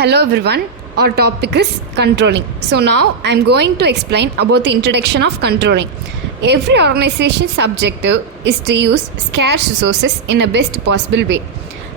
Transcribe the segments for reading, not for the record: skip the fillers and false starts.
Hello everyone, our topic is controlling. So now I am going to explain about the introduction of controlling. Every organization's objective is to use scarce resources in a best possible way.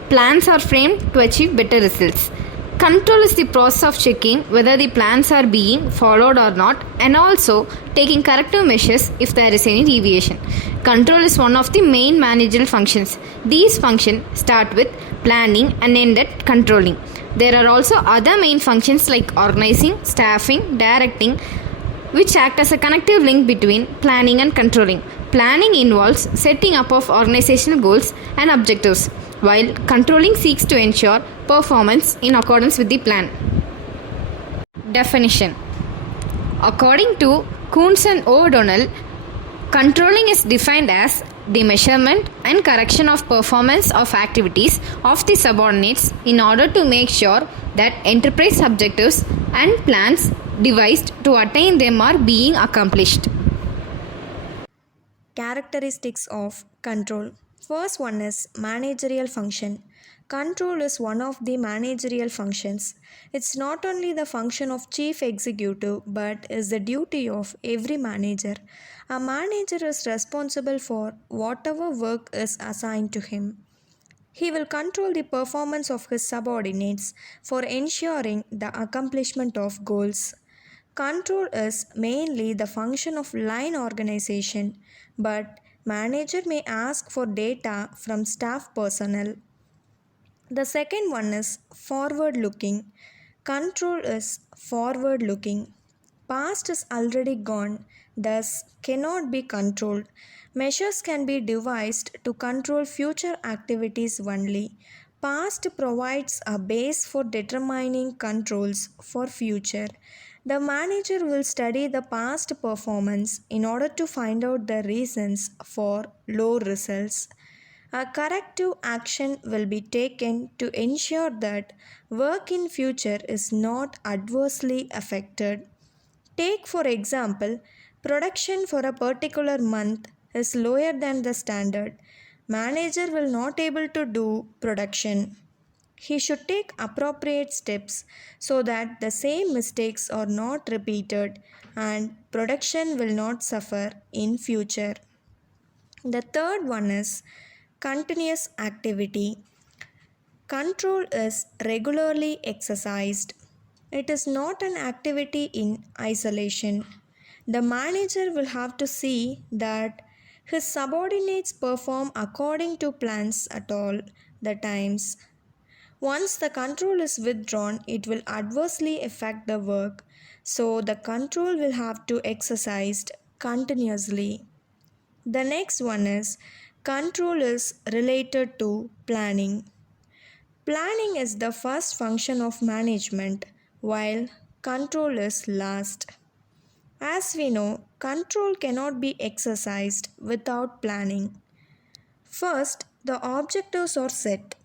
Plans are framed to achieve better results. Control is the process of checking whether the plans are being followed or not and also taking corrective measures if there is any deviation. Control is one of the main managerial functions. These functions start with planning and end at controlling. There are also other main functions like organizing, staffing, directing, which act as a connective link between planning and controlling. Planning involves setting up of organizational goals and objectives, while controlling seeks to ensure performance in accordance with the plan. Definition. According to Coons and O'Donnell, controlling is defined as the measurement and correction of performance of activities of the subordinates in order to make sure that enterprise objectives and plans devised to attain them are being accomplished. Characteristics of control. First one is managerial function. Control is one of the managerial functions. It's not only the function of chief executive but is the duty of every manager. A manager is responsible for whatever work is assigned to him. He will control the performance of his subordinates for ensuring the accomplishment of goals. Control is mainly the function of line organization, but manager may ask for data from staff personnel. The second one is forward looking. Control is forward looking. Past is already gone, thus cannot be controlled. Measures can be devised to control future activities only. Past provides a base for determining controls for future. The manager will study the past performance in order to find out the reasons for low results. A corrective action will be taken to ensure that work in future is not adversely affected. Take for example, production for a particular month is lower than the standard. Manager will not able to do production. He should take appropriate steps so that the same mistakes are not repeated and production will not suffer in future. The third one is continuous activity. Control is regularly exercised. It is not an activity in isolation. The manager will have to see that his subordinates perform according to plans at all the times. Once the control is withdrawn, it will adversely affect the work. So the control will have to exercised continuously. The next one is control is related to planning. Planning is the first function of management while control is last. As we know, control cannot be exercised without planning. First, the objectives are set.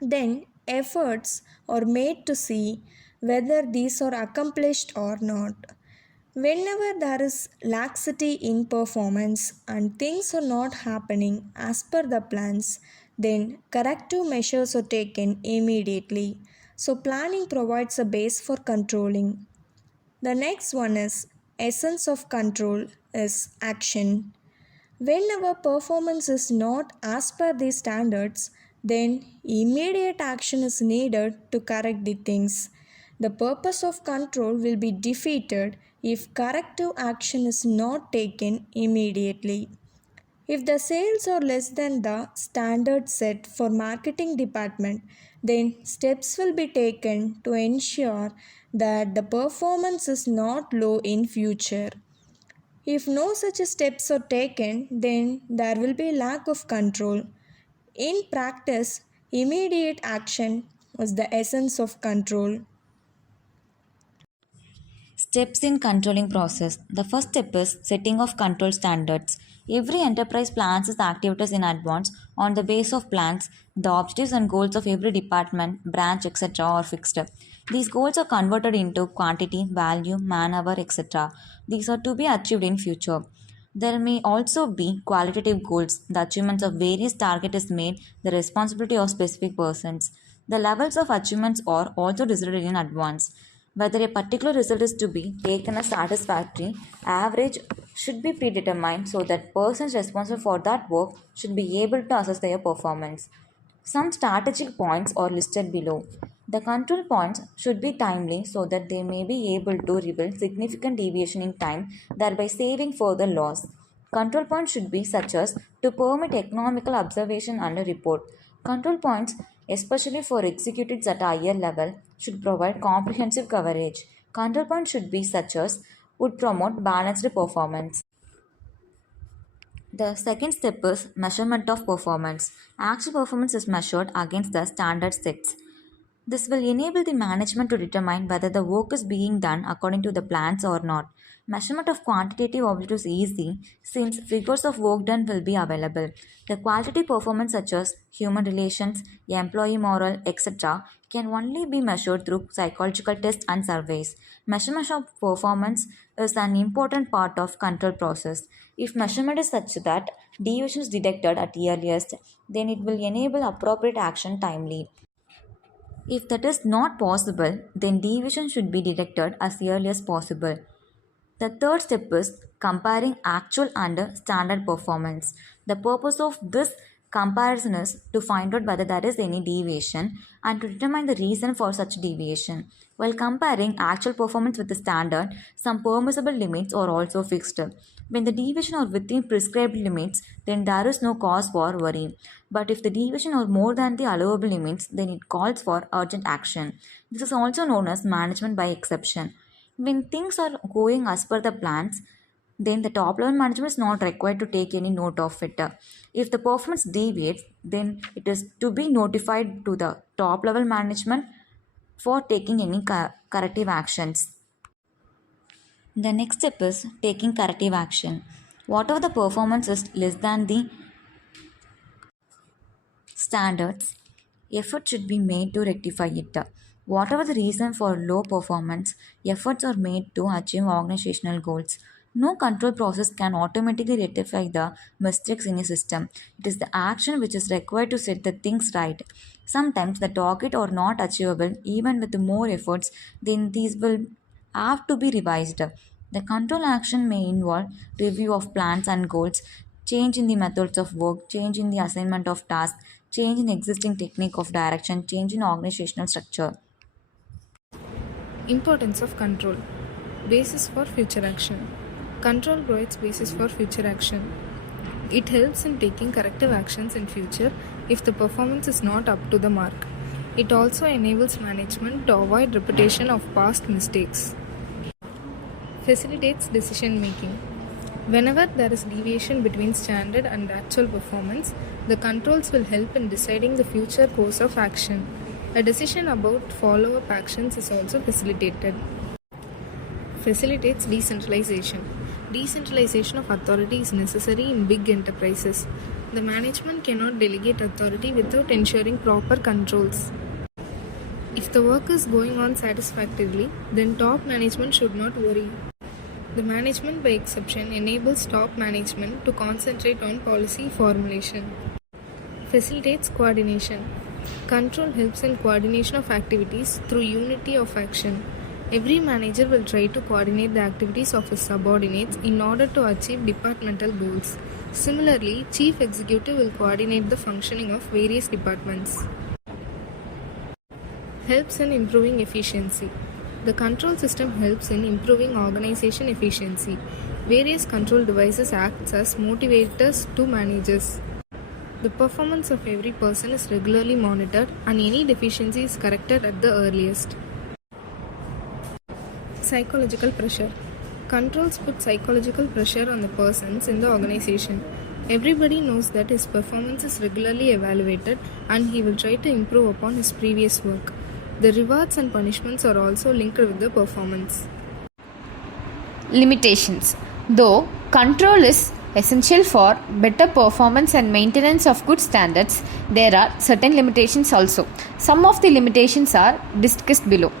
Then, efforts are made to see whether these are accomplished or not. Whenever there is laxity in performance and things are not happening as per the plans, then corrective measures are taken immediately. So, planning provides a base for controlling. The next one is essence of control is action. When our performance is not as per the standards, then immediate action is needed to correct the things. The purpose of control will be defeated if corrective action is not taken immediately. If the sales are less than the standard set for marketing department, then steps will be taken to ensure that the performance is not low in future. If no such steps are taken, then there will be lack of control. In practice, immediate action is the essence of control. Steps in controlling process. The first step is setting of control standards. Every enterprise plans its activities in advance on the base of plans. The objectives and goals of every department, branch, etc. are fixed. These goals are converted into quantity, value, man-hour, etc. These are to be achieved in future. There may also be qualitative goals. The achievements of various targets is made the responsibility of specific persons. The levels of achievements are also decided in advance. Whether a particular result is to be taken as satisfactory, average should be predetermined so that persons responsible for that work should be able to assess their performance. Some strategic points are listed below. The control points should be timely so that they may be able to reveal significant deviation in time, thereby saving further loss. Control points should be such as to permit economical observation and a report. Control points, especially for executives at a higher level, should provide comprehensive coverage. Control points should be such as would promote balanced performance. The second step is measurement of performance. Actual performance is measured against the standard sets. This will enable the management to determine whether the work is being done according to the plans or not. Measurement of quantitative objectives is easy since figures of work done will be available. The qualitative performance such as human relations, employee morale, etc. can only be measured through psychological tests and surveys. Measurement of performance is an important part of control process. If measurement is such that deviation is detected at earliest, then it will enable appropriate action timely. If that is not possible, then deviation should be detected as early as possible. The third step is comparing actual and standard performance. The purpose of this comparison is to find out whether there is any deviation and to determine the reason for such deviation. While comparing actual performance with the standard, some permissible limits are also fixed. When the deviation are within prescribed limits, then there is no cause for worry. But if the deviation are more than the allowable limits, then it calls for urgent action. This is also known as management by exception. When things are going as per the plans, then the top level management is not required to take any note of it. If the performance deviates, then it is to be notified to the top level management for taking any corrective actions. The next step is taking corrective action. Whatever the performance is less than the standards, effort should be made to rectify it. Whatever the reason for low performance, efforts are made to achieve organizational goals. No control process can automatically rectify the mistakes in a system. It is the action which is required to set the things right. Sometimes the target are not achievable even with more efforts, then these will have to be revised. The control action may involve review of plans and goals, change in the methods of work, change in the assignment of tasks, change in existing technique of direction, change in organizational structure. Importance of control. Basis for future action. Control provides basis for future action. It helps in taking corrective actions in future if the performance is not up to the mark. It also enables management to avoid repetition of past mistakes. Facilitates decision making. Whenever there is deviation between standard and actual performance, the controls will help in deciding the future course of action. A decision about follow-up actions is also facilitated. Facilitates decentralization. Decentralization of authority is necessary in big enterprises. The management cannot delegate authority without ensuring proper controls. If the work is going on satisfactorily, then top management should not worry. The management by exception enables top management to concentrate on policy formulation. Facilitates coordination. Control helps in coordination of activities through unity of action. Every manager will try to coordinate the activities of his subordinates in order to achieve departmental goals. Similarly, chief executive will coordinate the functioning of various departments. Helps in improving efficiency. The control system helps in improving organization efficiency. Various control devices act as motivators to managers. The performance of every person is regularly monitored and any deficiency is corrected at the earliest. Psychological pressure. Controls put psychological pressure on the persons in the organization. Everybody knows that his performance is regularly evaluated and he will try to improve upon his previous work. The rewards and punishments are also linked with the performance. Limitations. Though control is essential for better performance and maintenance of good standards, there are certain limitations also. Some of the limitations are discussed below.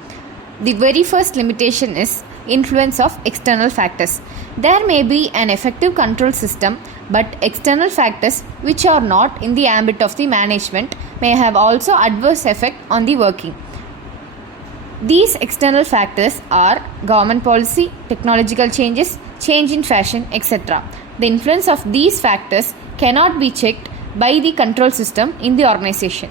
The very first limitation is influence of external factors. There may be an effective control system, but external factors which are not in the ambit of the management may have also adverse effect on the working. These external factors are government policy, technological changes, change in fashion, etc. The influence of these factors cannot be checked by the control system in the organization.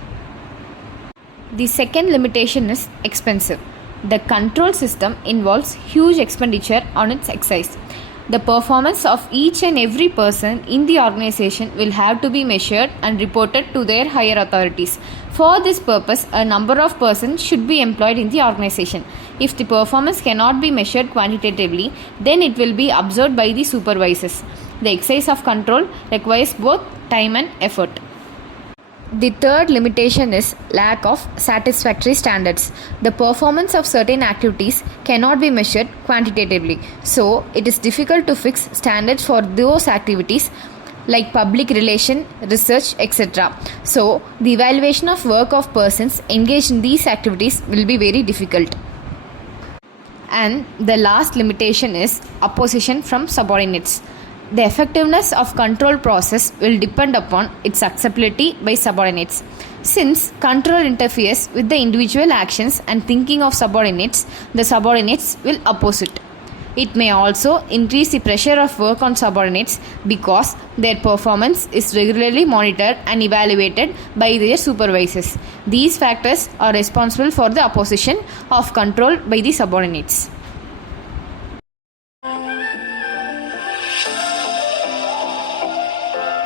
The second limitation is expensive. The control system involves huge expenditure on its exercise. The performance of each and every person in the organization will have to be measured and reported to their higher authorities. For this purpose, a number of persons should be employed in the organization. If the performance cannot be measured quantitatively, then it will be observed by the supervisors. The exercise of control requires both time and effort. The third limitation is lack of satisfactory standards. The performance of certain activities cannot be measured quantitatively, so it is difficult to fix standards for those activities like public relation, research, etc. So, the evaluation of work of persons engaged in these activities will be very difficult. And the last limitation is opposition from subordinates. The effectiveness of control process will depend upon its acceptability by subordinates. Since control interferes with the individual actions and thinking of subordinates, the subordinates will oppose it. It may also increase the pressure of work on subordinates because their performance is regularly monitored and evaluated by their supervisors. These factors are responsible for the opposition of control by the subordinates.